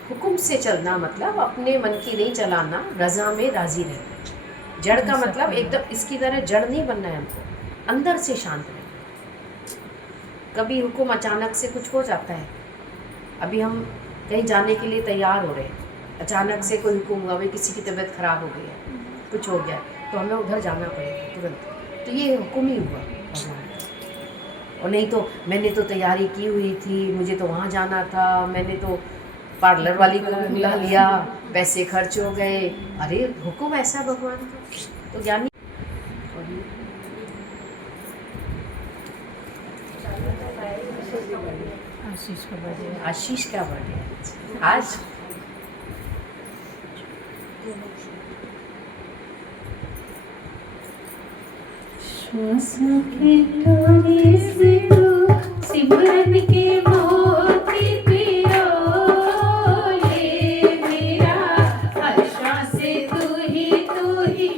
हुक्म से चलना मतलब अपने मन की नहीं चलाना, रजा में राजी रहना। जड़ का मतलब एकदम इसकी तरह जड़ नहीं बनना है हमको, अंदर से शांत रहना। कभी हुक्म अचानक से कुछ हो जाता है, अभी हम कहीं जाने के लिए तैयार हो रहे हैं, अचानक से कोई हुक्म हुआ, भाई किसी की तबीयत खराब हो गई है, कुछ हो गया, तो हमें उधर जाना पड़ेगा तुरंत, तो ये हुक्म ही हुआ भगवान का। और नहीं तो मैंने तो तैयारी की हुई थी, मुझे तो वहाँ जाना था, मैंने तो पार्लर वाली को बुला लिया, पैसे खर्च हो गए, अरे हुक्म ऐसा भगवान का। तो ज्ञानी आशीष का बर्थडे आज। श्वासों की डोरी से तू सिमरन के मोती पिरो ले मेरा, हर श्वास तू ही बोले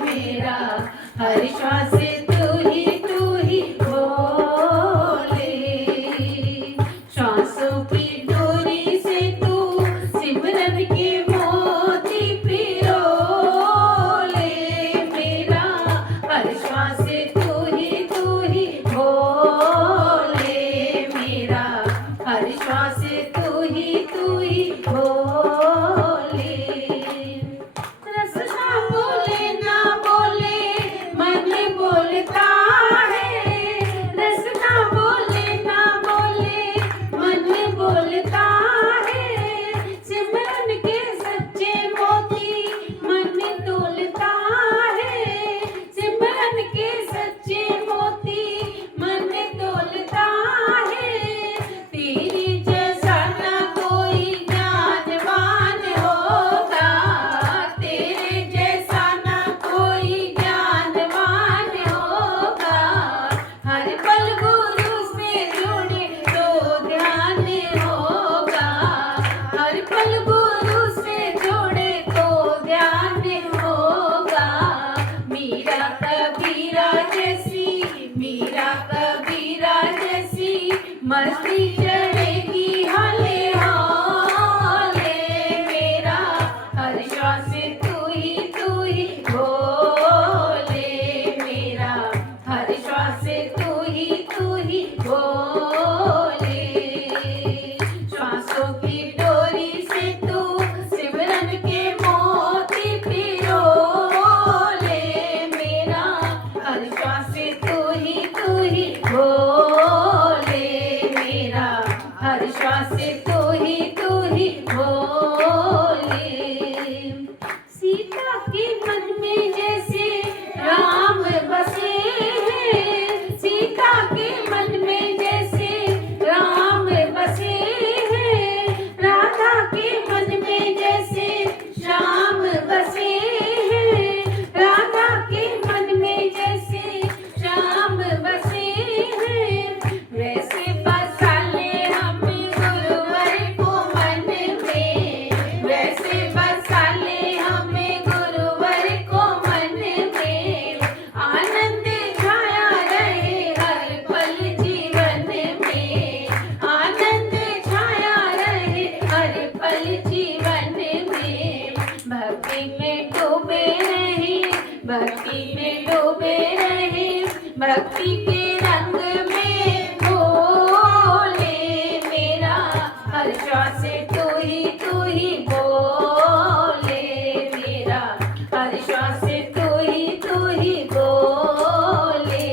मेरा, हर श्वास तू ही बोले। श्वासों की डोरी से तू सिमरन के मोती पिरो ले मेरा, हर श्वास तू ही बोले मेरा, हर श्वास तू ही बोले। रसना बोले ना बोले मन बोलता है, रसना बोले ना बोले मन बोलता है, सिमरन के सच्चे मोती मन तोलता है, सिमरन के सच्चे मोती मन तोलता है। तेरी जैसा ना कोई ज्ञानवान होगा, तेरे जैसा ना कोई ज्ञानवान होगा, हर पल गुरु से जुड़े तो ध्यान होगा, हर पल गुरु से जुड़े तो ध्यान होगा। मीरा कबीरा जैसी, मीरा कबीरा जैसी मस्ती चढ़ेगी हौले हौले मेरा, हर श्वास तू ही बोले मेरा, हर श्वास तू ही बोले। श्वासों की डोरी से तू सिमरन के मोती पिरो ले मेरा, हर श्वास तू ही बोले मेरा, रंग में बोले मेरा, हर श्वास तू ही बोले मेरा, हर श्वास तू ही बोले।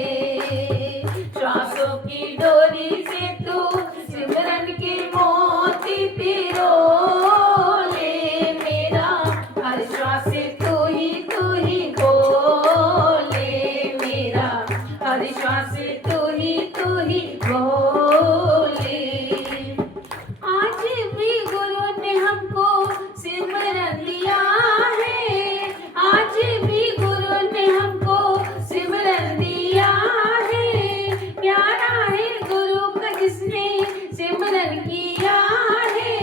श्वासों की डोरी से तू सिमरन के मोती पिरोले मेरा, हर श्वास तू ही बोले मेरा, हर श्वास तू ही बोले। आज भी गुरु ने हमको सिमरन दिया है, आज भी गुरु ने हमको सिमरन दिया है। प्यारा है गुरु का जिसने सिमरन किया है,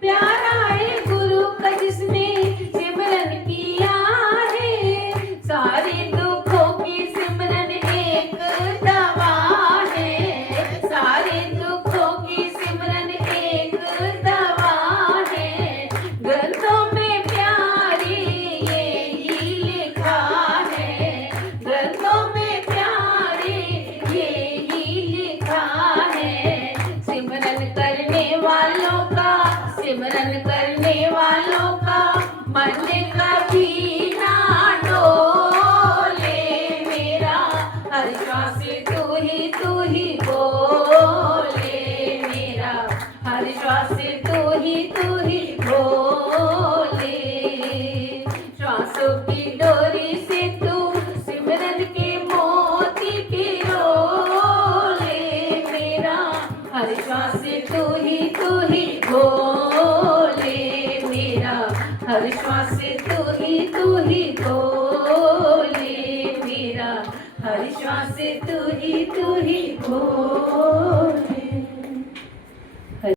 प्यारा है गुरु का जिसने सिमरन किया है। सारे दुखों की सिमरन एक दवा है, सारे दुखों की सिमरन एक दवा है। ग्रंथों में प्यारी यही लिखा है, ग्रंथों में प्यारी यही लिखा है। सिमरन करने वालों का, सिमरन करने वालों का मन कभी ना डोले मेरा, हर श्वास तू ही बोले मेरा, हर श्वास तू ही बोले। श्वासों की डोरी से तू सिमरन के मोती पिरोले मेरा, हर श्वास तू ही बोले मेरा, हर श्वास तू